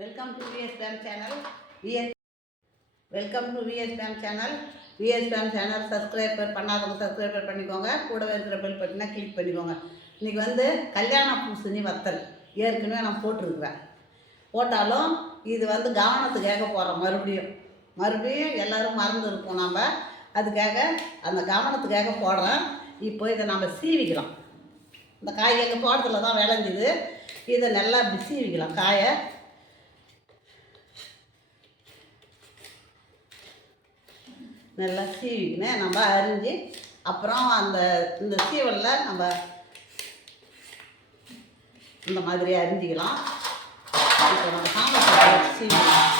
Welcome to VS fame channel VS welcome to VS fame channel VS fame channel subscriber பண்ணாதவங்க subscriber பண்ணிக்கோங்க. கூடவே இருக்கிற bell பட்டினா click பண்ணிக்கோங்க. இன்றைக்கி வந்து கல்யாண பூசணி வத்தல். ஏற்கனவே நான் போட்டிருக்குறேன். போட்டாலும் இது வந்து கவனத்துக்காக போகிறோம் மறுபடியும். மறுபடியும் எல்லோரும் மறந்துருப்போம் நம்ம அதுக்காக அந்த கவனத்துக்காக போடுறோம் இப்போ இதை நம்ம சீவிக்கலாம் இந்த காய் எங்கள் தோட்டத்தில் தான் விளைஞ்சிது. இதை நல்லா இப்படி சீவிக்கலாம். காயை நல்லா சீவிக்கினேன் நம்ம அரிஞ்சு அப்புறம் அந்த இந்த சீவலில் நம்ம இந்த மாதிரி அரிஞ்சிக்கலாம். இப்போ நம்ம சாம்பார் சீவிக்கலாம்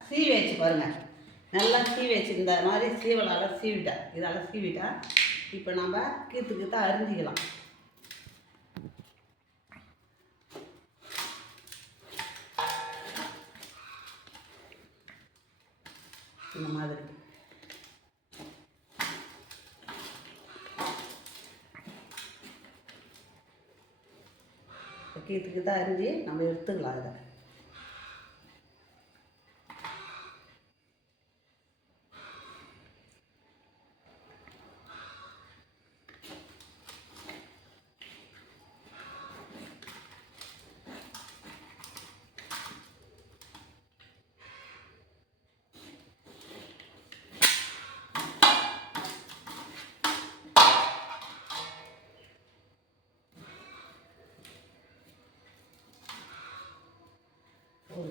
சீவி வச்சு பாருங்க நல்லா சீவி வச்சு இந்த மாதிரி சீவலால் சீவிட்டேன் இதால் சீவிட்டேன் இப்போ நம்ம கீத்து கீத்தா அரிஞ்சிக்கலாம். இந்த மாதிரி. கீத்துக்கு தான் அரிஞ்சு நம்ம எடுத்துக்கலாம் இதை.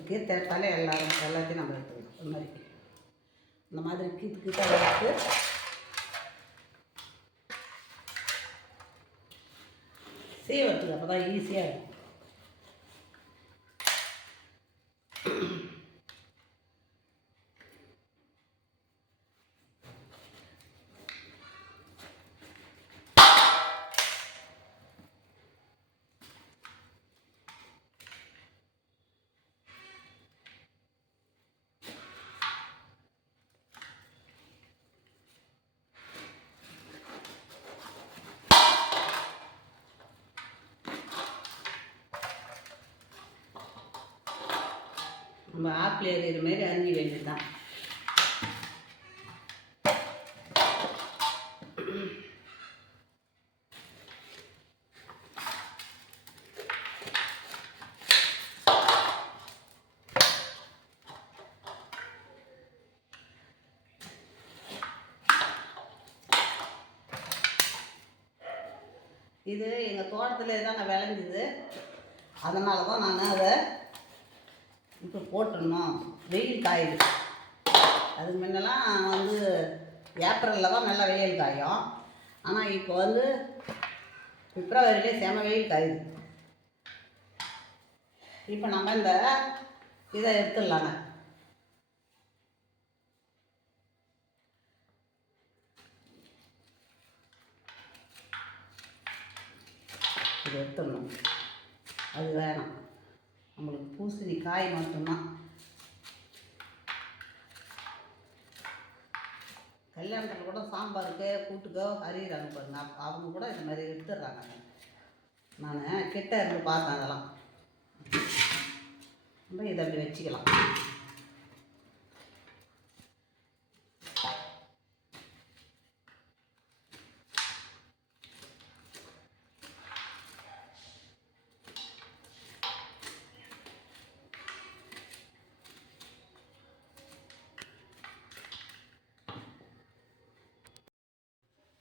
ஒரு தேட்டாலே எல்லாரும் எல்லாத்தையும் நம்ம எடுத்துக்கணும் இந்த மாதிரி. இந்த மாதிரி கீத்து கீத்தாக எடுத்து. சீவத்துக்கு அப்போ தான் ஈஸியாக இருக்கும். நம்ம ஆப்பிள் எறிகிற மாதிரி அரிஞ்சு வேண்டியது தான் இது எங்கள் தோட்டத்தில் தாங்க விளைஞ்சிது அதனால தான் நான் அதை இப்போ போட்டுடணும் வெயில் காயுது அதுக்கு முன்னெல்லாம் வந்து ஏப்ரலில் தான் நல்லா வெயில் காயும். ஆனால் இப்போ வந்து பிப்ரவரியிலே செம வெயில் காயுது. இப்போ நம்ம இந்த இதை எடுத்துடலாங்க. இதை எடுத்துடணும். அது வேணாம். நம்மளுக்கு பூசணி காய் மட்டும்தான். கல்யாணத்தில் கூட சாம்பாருக்கு கூட்டுக்கோ அறியிறாங்க பாருங்க. அவங்க கூட இந்த மாதிரி எடுத்துடுறாங்க. நான் கிட்ட இருந்து பார்த்தேன் அதெல்லாம். நம்ம இதை அப்படி வச்சுக்கலாம்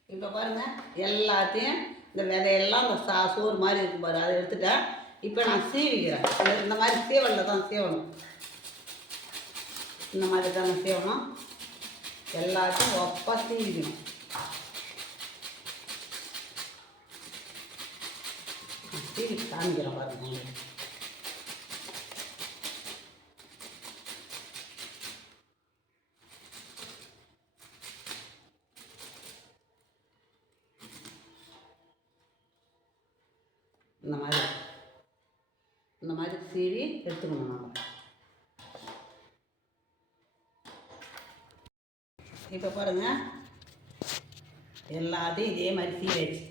இப்போ பாருங்க எல்லாத்தையும் இந்த விதையெல்லாம் அந்த சா சோறு மாதிரி இருக்கும் பாரு அதை எடுத்துட்டேன் இப்போ நான் சீவிக்கிறேன். இந்த- மாதிரி சீவலில் தான் சீவணும். இந்த மாதிரி தான் சீவணும். எல்லாத்தையும் ஒப்பாக சீவிக்கணும். சீவி காமிக்கிறேன் பாருங்க இந்த மாதிரி. இந்த மாதிரி சீவி எடுத்துக்கணும் நம்ம இப்போ பாருங்கள் எல்லாத்தையும் இதே மாதிரி சீவியாச்சு.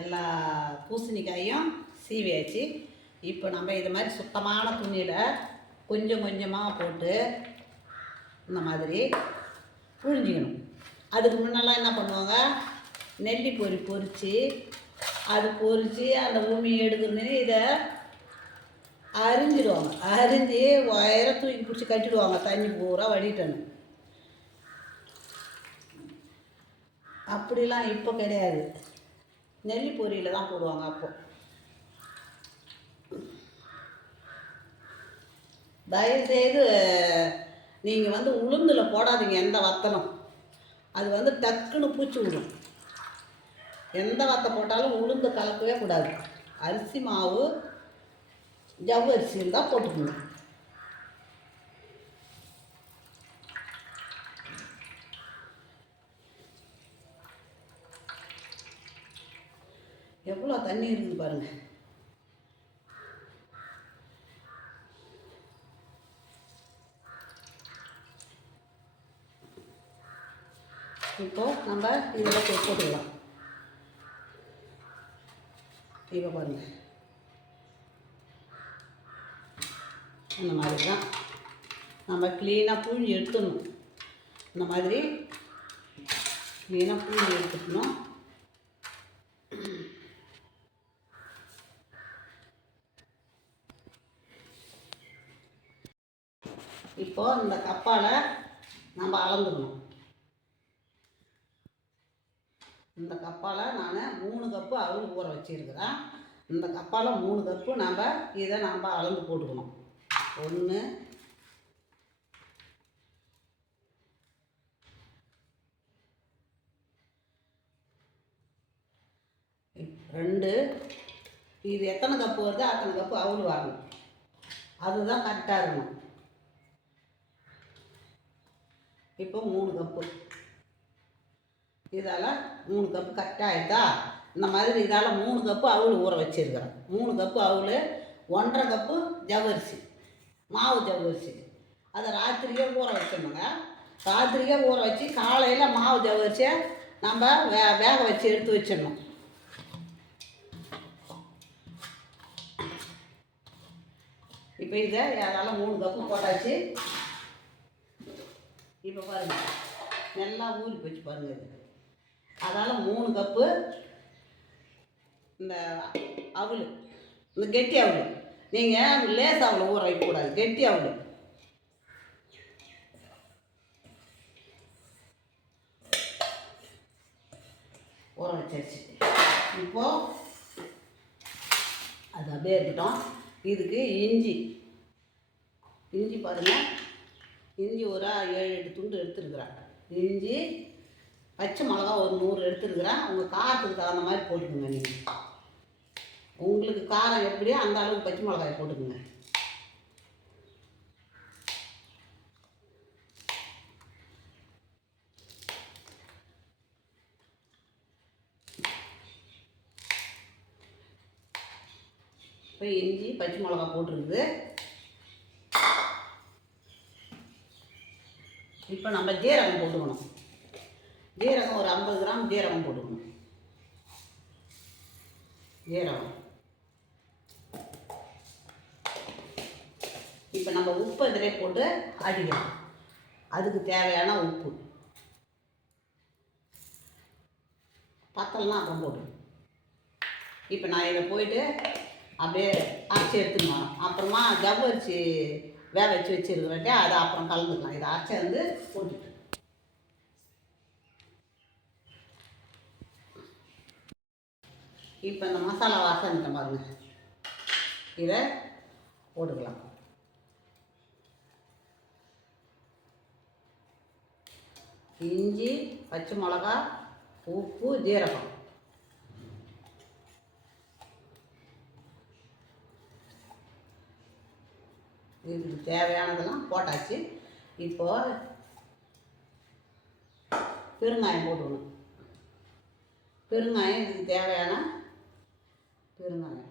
எல்லா பூசணிக்காயும் சீவியாச்சு. இப்போ நம்ம இது மாதிரி சுத்தமான துணியில் கொஞ்சம் கொஞ்சமாக போட்டு இந்த மாதிரி புழிஞ்சிக்கணும். அதுக்கு முன்னெல்லாம் என்ன பண்ணுவாங்க? நெல்லி பொறி பொரித்து அது பொரித்து அந்த பூமியை எடுக்கணுன்னு இதை அரிஞ்சிடுவாங்க. அரிஞ்சு உயர தூக்கி பிடிச்சி கட்டிடுவாங்க. தண்ணி பூரா வடிட்டணும் அப்படிலாம் இப்போ கிடையாது. நெல்லி பொரியில் தான் போடுவாங்க அப்போ. தயவுசெய்து நீங்கள் வந்து உளுந்தில் போடாதீங்க எந்த வத்தலும். அது வந்து டக்குன்னு பூச்சி விடும். எந்த வத்தை போட்டாலும் உளுந்து கலக்கவே கூடாது. அரிசி மாவு ஜவ் அரிசி இருந்தால் போட்டுக்கணும். எவ்வளோ தண்ணி இருக்குது பாருங்கள் இப்போ நம்ம இதில் போட்டுக்கலாம். இப்போ பாருங்கள் இந்த மாதிரி தான் நம்ம க்ளீனாக புழிஞ்சு எடுத்துடணும். இந்த மாதிரி க்ளீனாக புழிஞ்சு எடுத்துக்கணும். இப்போ இந்த கப்பால் நம்ம அளந்துக்கணும் இந்த கப்பால் நான் மூணு கப்பு அவள் ஊற வச்சுருக்கிறேன் இந்த கப்பால் மூணு கப்பு நம்ம இதை நம்ம அளந்து போட்டுக்கணும். ஒன்று ரெண்டு. இது எத்தனை கப்பு வருதோ அத்தனை கப்பு அவள் வரணும். அதுதான் கரெக்டாக இருக்கணும். இப்போ மூணு கப்பு. இதால் மூணு கப்பு கரெக்டாக ஆயிட்டா? இந்த மாதிரி இதால் மூணு கப்பு அவள் ஊற வச்சுருக்கிறேன் மூணு கப்பு அவள் ஒன்றரை கப்பு ஜவ்வரிசி மாவு ஜவ்வரிசி. அதை ராத்திரியே ஊற வச்சிடணுங்க. ராத்திரியே ஊற வச்சு காலையில் மாவு ஜவ்வரிசியை நம்ம வே வேக வச்சு எடுத்து வச்சிடணும். இப்போ இதை அதனால் மூணு கப்பு போட்டாச்சு. இப்போ பாருங்கள் நல்லா ஊறி போச்சு பாருங்கள் இது. அதனால் மூணு கப்பு இந்த அவல் இந்த கெட்டி அவல் நீங்கள் லேஸ் அவல் ஊற வைக்கக்கூடாது. கெட்டி அவல் ஊற வச்சாச்சு. இப்போது அது அப்படியே இருக்கட்டும். இதுக்கு இஞ்சி. இஞ்சி பாருங்கள் இஞ்சி ஒரு ஏழு எட்டு துண்டு எடுத்துருக்குறேன். இஞ்சி பச்சை மிளகா ஒரு நூறு எடுத்துருக்குறேன். உங்கள் காரத்துக்கு தகுந்த மாதிரி போட்டுக்கோங்க நீங்கள் உங்களுக்கு காரம் எப்படியோ அந்த அளவுக்கு பச்சை மிளகாய் போட்டுக்கோங்க. இப்போ இஞ்சி பச்சை மிளகா போட்டுருக்குது. இப்போ நம்ம ஜீரகம் போட்டுக்கணும். ஜீரகம் ஒரு ஐம்பது கிராம் ஜீரகம் போட்டுக்கணும். ஜீரகம். இப்போ நம்ம உப்பு இதிலே போட்டு அடிக்கணும். அதுக்கு தேவையான உப்பு. பத்தலாம் அப்புறம் போட்டு இப்போ நான் இதை போயிட்டு அப்படியே அரைச்சி எடுத்துக்கணும் அப்புறமா ஜவ்வரிசி வேக வச்சு வச்சுருக்கிறேன் அதை அப்புறம் கலந்துக்கலாம். இதை அரைச்சி வந்து போட்டுட்டு இப்போ இந்த மசாலா வாசனை பாருங்க. இதை போட்டுக்கலாம். இஞ்சி பச்சை மிளகா உப்பு ஜீரகம். இதுக்கு தேவையானதெல்லாம் போட்டாச்சு. இப்போ பெருங்காயம் போட்டுக்கணும். பெருங்காயம் இதுக்கு தேவையான பெருங்காயம்.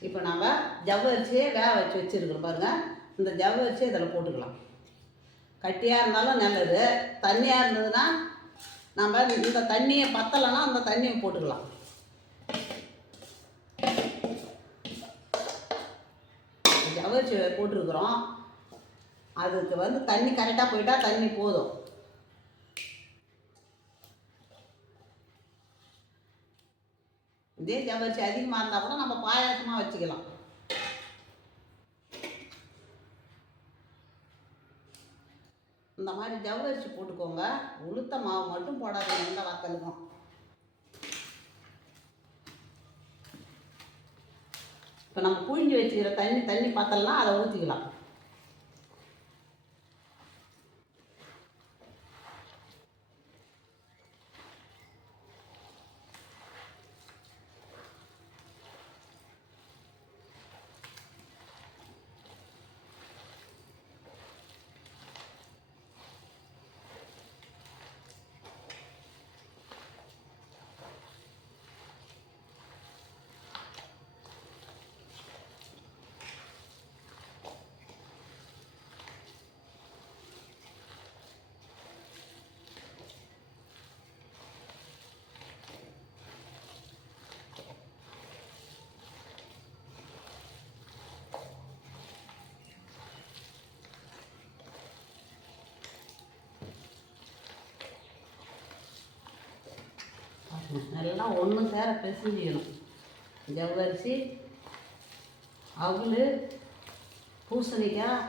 இப்போ நம்ம ஜவ்வரிசியை வேக வச்சு வச்சுருக்கிறோம் பாருங்கள் இந்த ஜவ்வரிசியை இதில் போட்டுக்கலாம். கட்டியாக இருந்தாலும் நல்லது. தண்ணியாக இருந்ததுன்னா நம்ம இந்த தண்ணியை பத்தலைன்னா அந்த தண்ணியை போட்டுக்கலாம். ஜவ்வரிசி போட்டிருக்கிறோம். அதுக்கு வந்து தண்ணி கரெக்டாக போயிட்டால் தண்ணி போதும். இதே ஜவ்வரிசி அதிகமாக இருந்தால் கூட நம்ம பாயாசமாக வச்சுக்கலாம். இந்த மாதிரி ஜவ்வரிசி போட்டுக்கோங்க. உளுத்த மாவு மட்டும் போடாதீங்க எந்த வத்தலுக்கும். இப்போ நம்ம புழிஞ்சு வச்சுக்கிற தண்ணி தண்ணி பார்த்தலாம் அதை ஊற்றிக்கலாம் எல்லாம் ஒன்று சேர பிசைஞ்சிக்கணும் ஜவ்வரிசி அவல் பூசணிக்காய்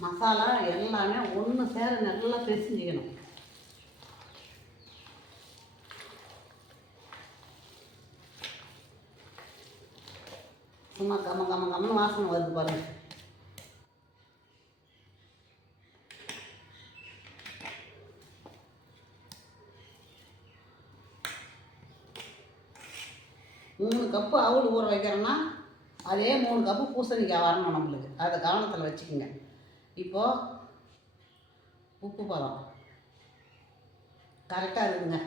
மசாலா எல்லாமே ஒன்று சேர நல்லா பிசைஞ்சிக்கணும் சும்மா கம்ம கம்ம கம்மன்னு வாசனை வருது பாருங்கள் மூணு கப்பு அவுள் ஊற வைக்கிறோன்னா அதே மூணு கப்பு பூசணிக்காய் வரணும் நம்மளுக்கு. அதை கவனத்தில் வச்சுக்கோங்க. இப்போது உப்பு பதம். கரெக்டாக இருக்குதுங்க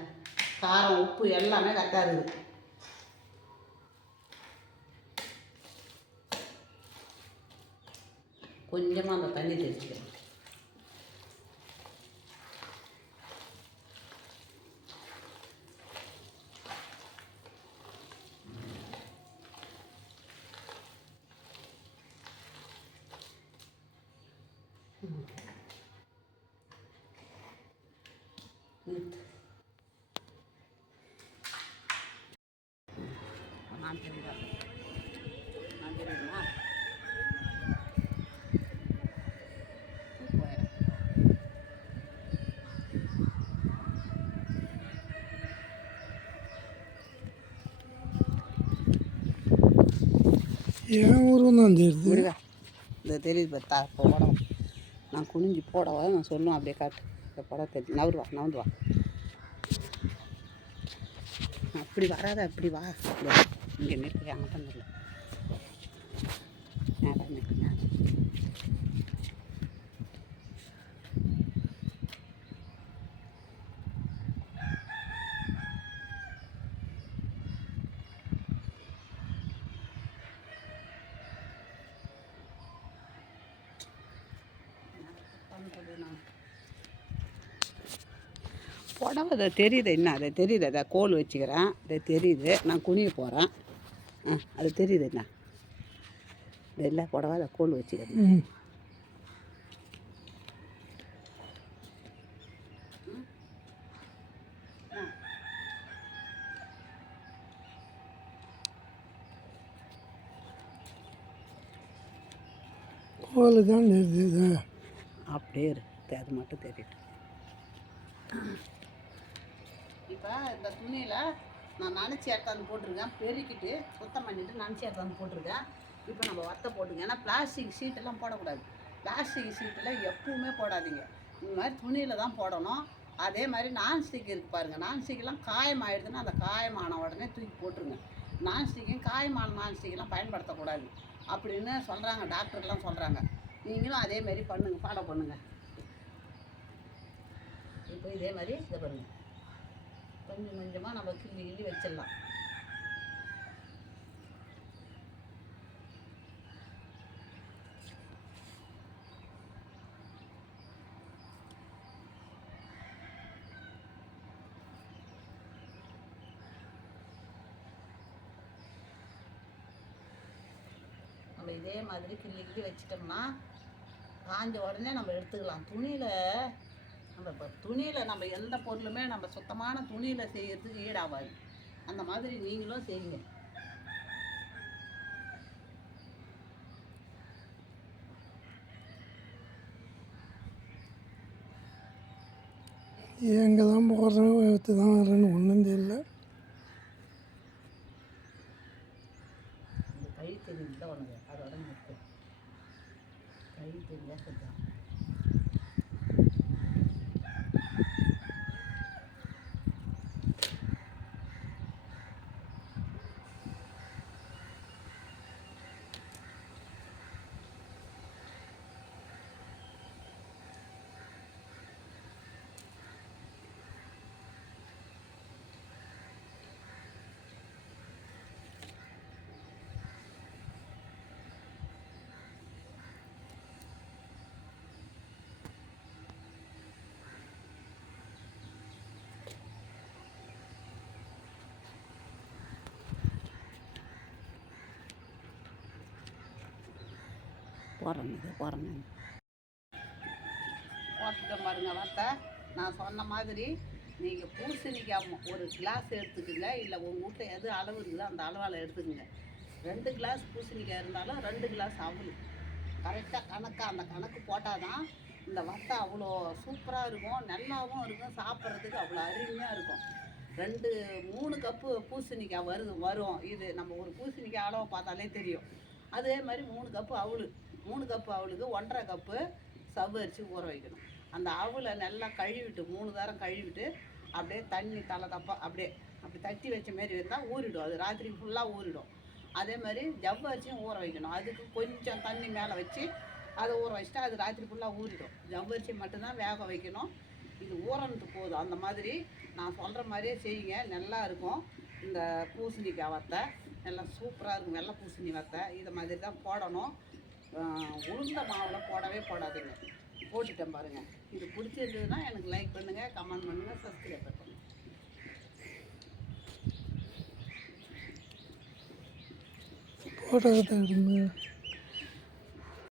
காரம் உப்பு எல்லாமே கரெக்டாக இருக்குது. கொஞ்சமாக அந்த தண்ணி தெரிச்சுக்கிறேன் ஏன் நான் தான் தெரியுது இந்த தெரியுது பார்த்தா போடம் நான் குனிஞ்சு போடவா நான் சொல்லுவேன் அப்படியே காட்டு. இந்த படம் தெரியும் நவருவா நவந்து வா அப்படி வராத அப்படி வா. இங்கே நிற்கு அங்கே தான் இல்லை நேரம் நிற்கிறேன் புடவை அதை தெரியுது. என்ன அது தெரியுது. அதை கோல் வச்சுக்கிறேன். அது தெரியுது. நான் குனிய போகிறேன் ஆ அது தெரியுது என்ன? இல்லை புடவை அதை கோல் வச்சுக்கிறேன். கோல் தான் தெரியுது. அப்படியே அது மட்டும் தெரியும் இப்போ இந்த துணியில் நான் நனைச்சி எடுத்தாந்து போட்டிருக்கேன். பெருக்கிட்டு சுத்தம் பண்ணிவிட்டு நனைச்சி எடுத்தாந்து போட்டிருக்கேன். இப்போ நம்ம வத்த போட்டுங்க ஏன்னா பிளாஸ்டிக் ஷீட்டெல்லாம் போடக்கூடாது. பிளாஸ்டிக் ஷீட்டில் எப்பவுமே போடாதீங்க. இந்த மாதிரி துணியில் தான் போடணும். அதே மாதிரி நான்ஸ்டிக் இருக்குது பாருங்கள் நான்ஸ்டிக்லாம் காயமாயிடுதுன்னா அந்த காயமான உடனே தூக்கி போட்டுருங்க. நான்ஸ்டிக்கையும் காயமான நான்ஸ்டிக்லாம் பயன்படுத்தக்கூடாது. அப்படின்னு சொல்கிறாங்க டாக்டர்லாம் சொல்கிறாங்க நீங்களும் அதே மாதிரி பண்ணுங்கள் ஃபாலோ பண்ணுங்கள் இப்போ இதே மாதிரி இதை பண்ணுங்கள் கொஞ்சம் கொஞ்சமாக நம்ம கிள்ளி கிள்ளி வச்சிடலாம். நம்ம இதே மாதிரி கிள்ளி கிள்ளி வச்சிட்டோம்னா காஞ்ச உடனே நம்ம எடுத்துக்கலாம். துணியில் நம்ம இப்போ துணியில் நம்ம எந்த பொருளுமே நம்ம சுத்தமான துணியில் செய்யறதுக்கு ஈடாகாது அந்த மாதிரி நீங்களும் செய்யுங்க. எங்கே தான் போகிறேன் எடுத்து தான் வரேன்னு ஒன்றும் தெரியல. கை ஒன்று அதோட கை தெரியா செஞ்சான் போகிறேன் இது போகிறேன் போட்டுட்டேன் பாருங்க வார்த்தை நான் சொன்ன மாதிரி நீங்கள் பூசணிக்காய் ஒரு கிளாஸ் எடுத்துக்கோங்க இல்லை உங்கள் வீட்டில் எது அளவு இருக்குதோ அந்த அளவால் எடுத்துக்கோங்க. ரெண்டு கிளாஸ் பூசணிக்காய் இருந்தாலும் ரெண்டு கிளாஸ் அவ்வளோ கரெக்டாக கணக்காக அந்த கணக்கு போட்டால் தான் இந்த வத்தை அவ்வளோ சூப்பராக இருக்கும் நல்லாவும் இருக்கும் சாப்பிட்றதுக்கு அவ்வளோ அருமையாக இருக்கும். ரெண்டு மூணு கப்பு பூசணிக்காய் வருது வரும். இது நம்ம ஒரு பூசணிக்காய் அளவை பார்த்தாலே தெரியும். அதே மாதிரி மூணு கப்பு அவளு. மூணு கப்பு அவளுக்கு ஒன்றரை கப்பு சவ்வு அரிசி ஊற வைக்கணும். அந்த அவளை நல்லா கழுவிட்டு மூணு தரம் கழுவிட்டு அப்படியே தண்ணி தலை தப்பா அப்படியே அப்படி தட்டி வச்ச மாரி இருந்தால் ஊறிடும். அது ராத்திரி ஃபுல்லாக ஊறிடும். அதே மாதிரி ஜவ்வு அரிசியும் ஊற வைக்கணும். அதுக்கு கொஞ்சம் தண்ணி மேலே வச்சு அதை ஊற வச்சுட்டா அது ராத்திரி ஃபுல்லாக ஊறிடும். ஜவ்வரிசி மட்டும்தான் வேக வைக்கணும். இது ஊறணுட்டு போதும். அந்த மாதிரி நான் சொல்கிற மாதிரியே செய்யுங்க. நல்லா இருக்கும். இந்த பூசணிக்காய் வத்தை நல்லா சூப்பராக இருக்கும். வெள்ளை பூசணி வத்தை இதை மாதிரி தான் போடணும். உளுந்த மாவில் போடவே போடாதீங்க. போட்டுட்டேன் பாருங்கள் இது பிடிச்சிருந்ததுன்னா எனக்கு லைக் பண்ணுங்கள் கமெண்ட் பண்ணுங்கள் சப்ஸ்கிரைப் பண்ணுங்கள் போட்டது